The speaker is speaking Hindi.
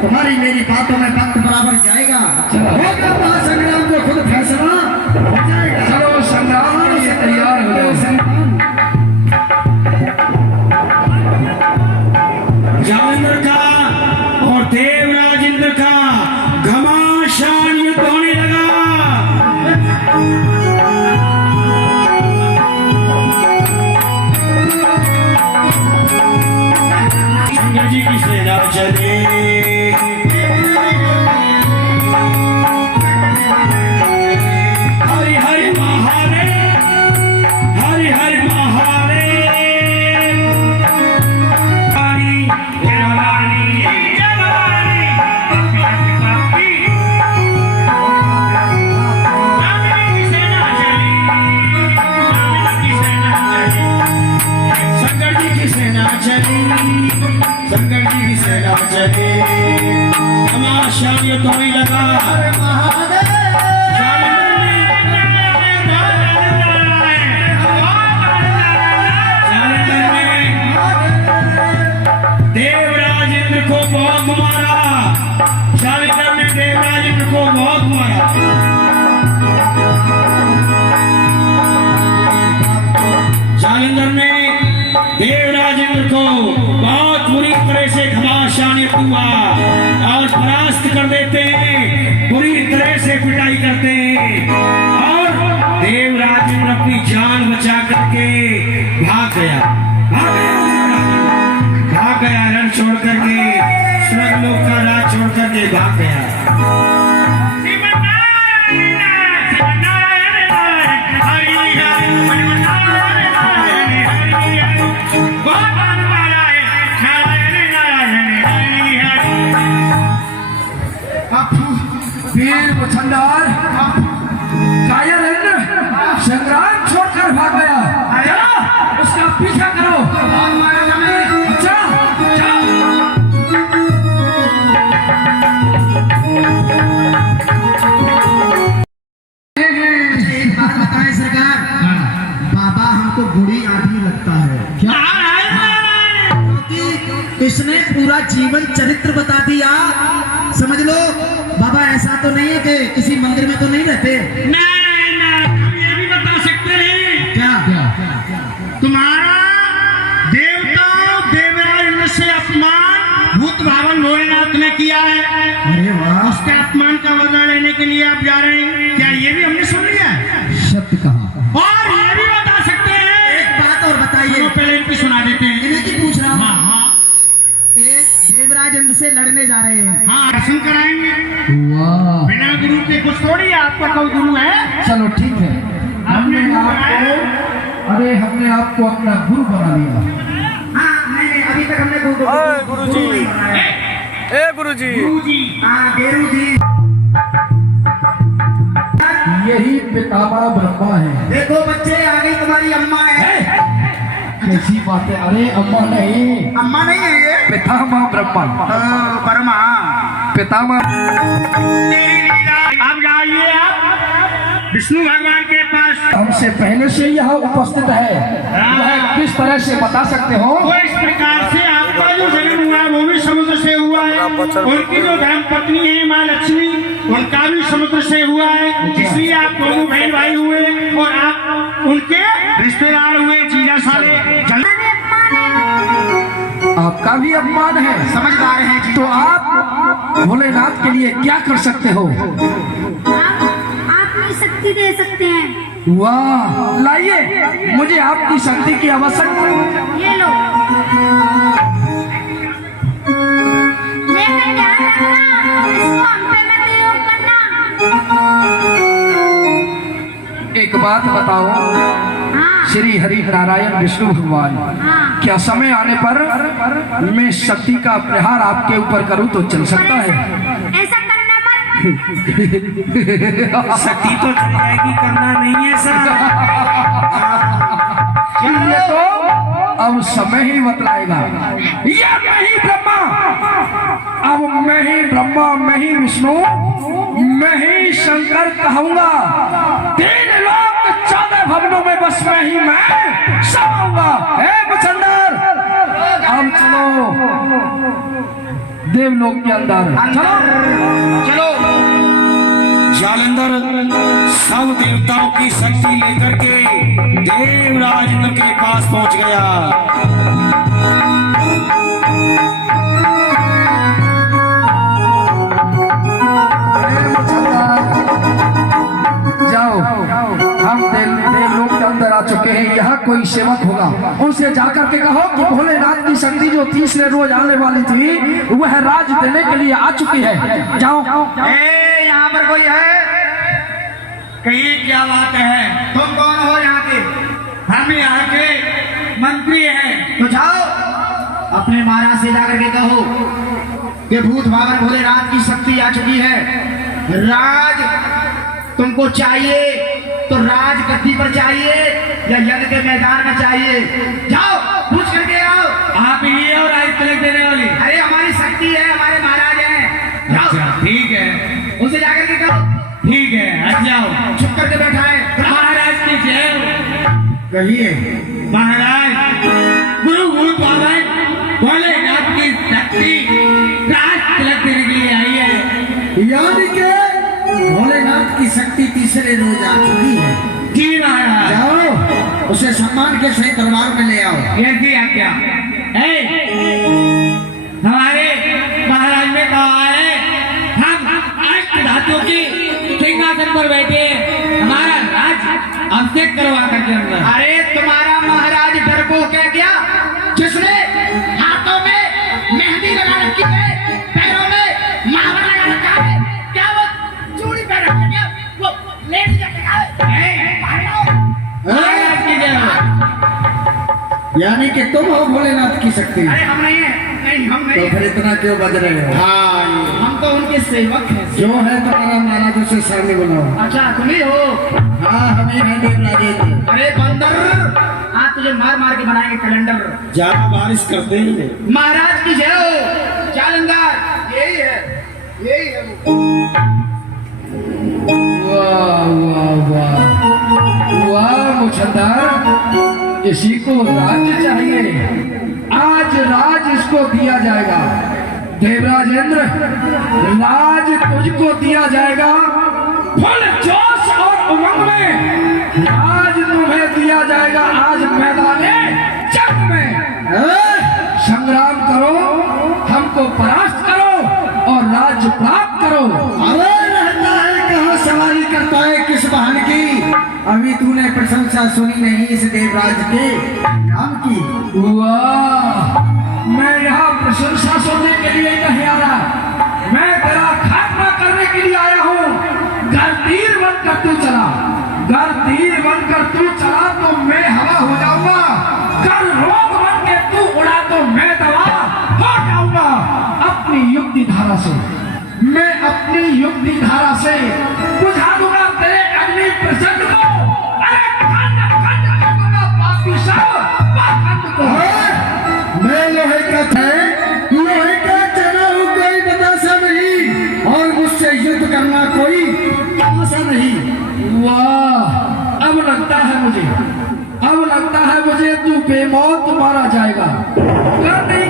तुम्हारी मेरी बातों में वक्त बराबर जाएगा। होगा महासंग्राम को खुद फैसला हो जाएगा। चलो संग्राम के लिए तैयार हो जाओ। जालंधर का और देवराज इंद्र का घमासान युद्ध होने लगा। शंकर जी की सेना चले, हरि हरि महादेव, हरि हरि महादेव। शंकर जी की सेना चले, घमासान युद्ध होने लगा। देवराज इंद्र को बहुत मारा, जालंधर ने देवराज इंद्र को बहुत मारा। जालंधर ने देवराज इंद्र को बहुत बुरी तरह से घमासान युद्ध हुआ और परास्त कर देते हैं, बुरी तरह से पिटाई करते हैं और देवराज इंद्र अपनी जान बचा करके भाग गया, भाग गया रण छोड़ करके, स्वर्गलोक का राज छोड़ करके भाग गया। वीर वछंदार कायर संग्राम छोड़कर भाग गया। चलो उसका पीछा करो। एक बात बताएं सरकार, बाबा हमको बुरी आदमी लगता है। क्या? क्योंकि इसने पूरा जीवन चरित्र बता दिया। समझ लो बाबा ऐसा तो नहीं है कि किसी मंदिर में तो नहीं रहते। हम ये भी बता सकते हैं। क्या? तुम्हारा देवताओं देवराज से अपमान भूत भावन भोलेनाथ ने किया है। अरे वाह, उसके अपमान का बदला लेने के लिए आप जा रहे हैं, क्या ये भी हमने सुन लिया? सत्य कहा। और ये भी बता सकते हैं। एक बात और बताइए, पहले इनकी सुना देते हैं। इन्हें की पूछ रहा हूँ। हाँ, एक देवराज इंद्र से लड़ने जा रहे हैं। हाँ, दर्शन कराएंगे। वाह, बिना गुरु के कुछ थोड़ी, आपका कोई गुरु है? चलो ठीक है। हमने आपको अपना गुरु बना लिया। हाँ, नहीं अभी तक हमने गुरुजी हाँ गेरू जी, यही पितामह ब्रह्मा है। देखो बच्चे आ गई तुम्हारी अम्मा है। कैसी बात है? अरे अम्मा नहीं, अम्मा नहीं है ये, पितामह ब्रह्मा, परमा पितामह। अब जाइए आप विष्णु भगवान के पास। हमसे पहले से यहाँ उपस्थित है, वह किस तरह से बता सकते हो? वो इस प्रकार से आपका जो जन्म हुआ है वो भी समुद्र से हुआ है, उनकी जो धर्म पत्नी है माँ लक्ष्मी, उनका भी समुद्र से हुआ है, इसलिए आप दोनों बहन भाई हुए और आप उनके रिश्तेदार हुए, जीजा साले। आपका भी अपमान है। समझदार है जी। तो आप भोलेनाथ के लिए क्या कर सकते हो? आप मुझे शक्ति दे सकते हैं। वाह, लाइए, मुझे आपकी शक्ति की आवश्यकता। ये लो, लेकिन ध्यान रखना इसको हम पे मत प्रयोग करना। एक बात बताओ, हाँ, श्री हरि नारायण विष्णु भगवान, हाँ। क्या समय आने पर मैं शक्ति का प्रहार आपके ऊपर करूं तो चल सकता है? ऐसा करना मत। शक्ति तो चल जाएगी, करना नहीं है सर। ये तो अब समय ही बतलाएगा। ये मैं ही ब्रह्मा, अब मैं ही ब्रह्मा, मैं ही विष्णु, मैं ही शंकर कहूंगा। 3 लोक 14 भवनों में बस मैं ही मैं समाऊंगा। हे बचंदर, अब चलो देवलोक के अंदर। चलो चलो। जालंधर सब देवताओं की शक्ति लेकर के देवराज इंद्र के पास पहुंच गया। जाओ, हम देवलोक के अंदर आ चुके हैं। यहाँ कोई सेवक होगा, उनसे जाकर के कहो कि भोलेनाथ की शक्ति जो तीसरे रोज आने वाली थी वह राज देने के लिए आ चुकी है। जाओ। यहाँ पर कोई है? कही क्या बात है? तुम कौन हो यहाँ के? हम यहाँ के मंत्री हैं। तो जाओ अपने महाराज से जाकर के कहो कि भूत भावन भोलेनाथ की शक्ति आ चुकी है। राज तुमको चाहिए तो राज गद्दी पर चाहिए या यज्ञ के मैदान में चाहिए? जाओ पूछ करके आओ। आप ये और राज तिलक देने वाली? अरे हमारी शक्ति है, हमारे महाराज हैं। जाओ। अच्छा ठीक है, उनसे जाकर के कहो। ठीक है, आ जाओ। चुप करके बैठा है। महाराज की जय। कहिए। महाराज गुरु गुरु बाबा भोलेनाथ की शक्ति राज तिलक देने के लिए आई है। यानी के भोलेनाथ की शक्ति तीसरे रोज आ चुकी है। जी महाराज। जाओ उसे सम्मान के सही दरबार में ले आओ। कैसी आज्ञा? हमारे महाराज ने कहा है हम अष्ट धातु की सिंहासन पर बैठे, हमारा राज अभिषेक करवा करके अंदर। अरे तुम्हारा महाराज डरपोक है क्या, जिसने हाथों में मेहंदी लगा रखी है, पैरों में माला लगा रखा है? क्या वो चूड़ी पहन रखी है? क्या वो लेडी जैसा महाराज की जय हो। यानी कि तुम हो भोलेनाथ की शक्ति? अरे हम नहीं है, नहीं हम नहीं तो है। फिर इतना क्यों बज रहे हो? हाँ हम तो उनके सेवक हैं। जो है तुम्हारा महाराज उसे सामने बुलाओ। अच्छा तुम ही हो? हाँ हम ही हैं देवराजेंद्र। अरे बंदर, आज तुझे मार मार के बनाएंगे कैलेंडर। ज्यादा बारिश करते हैं। महाराज की जय हो। जालंधर यही है, यही है वो। वाह वाह वाह वाह मुछद्दर, इसी को राज्य चाहिए। आज राज इसको दिया जाएगा। देवराजेंद्र, राज तुझको दिया जाएगा। फुल जोश और उमंग में राज तुम्हें दिया जाएगा। आज मैदाने जंग में संग्राम करो, हमको परास्त करो और राज्य प्राप्त करो। अरे रहता है कहाँ सवारी करता है किस बहन की? अभी तूने प्रशंसा सुनी नहीं इस देवराज के नाम की। वाह, मैं यहाँ प्रशंसा सुनने के लिए नहीं आ रहा, मैं तेरा खात्मा करने के लिए आया हूँ। घर तीर बनकर तू चला, घर तीर बनकर तू चला तो मैं हवा हो जाऊंगा। घर रोग बन के तू उड़ा तो मैं दवा हो जाऊंगा। अपनी युक्ति धारा से, मैं अपनी युक्ति धारा से बुझा दूंगा तेरे अग्नि प्रचंड को। अरे खंड खंड कर दूंगा पापी सब पाखंड को। मैं लोहे का था, लोहे का चना हूँ, कोई बतासा नहीं, और मुझसे युद्ध करना कोई तमाशा नहीं। वाह, अब लगता है मुझे, अब लगता है मुझे तू बेमौत मारा जाएगा। कर नहीं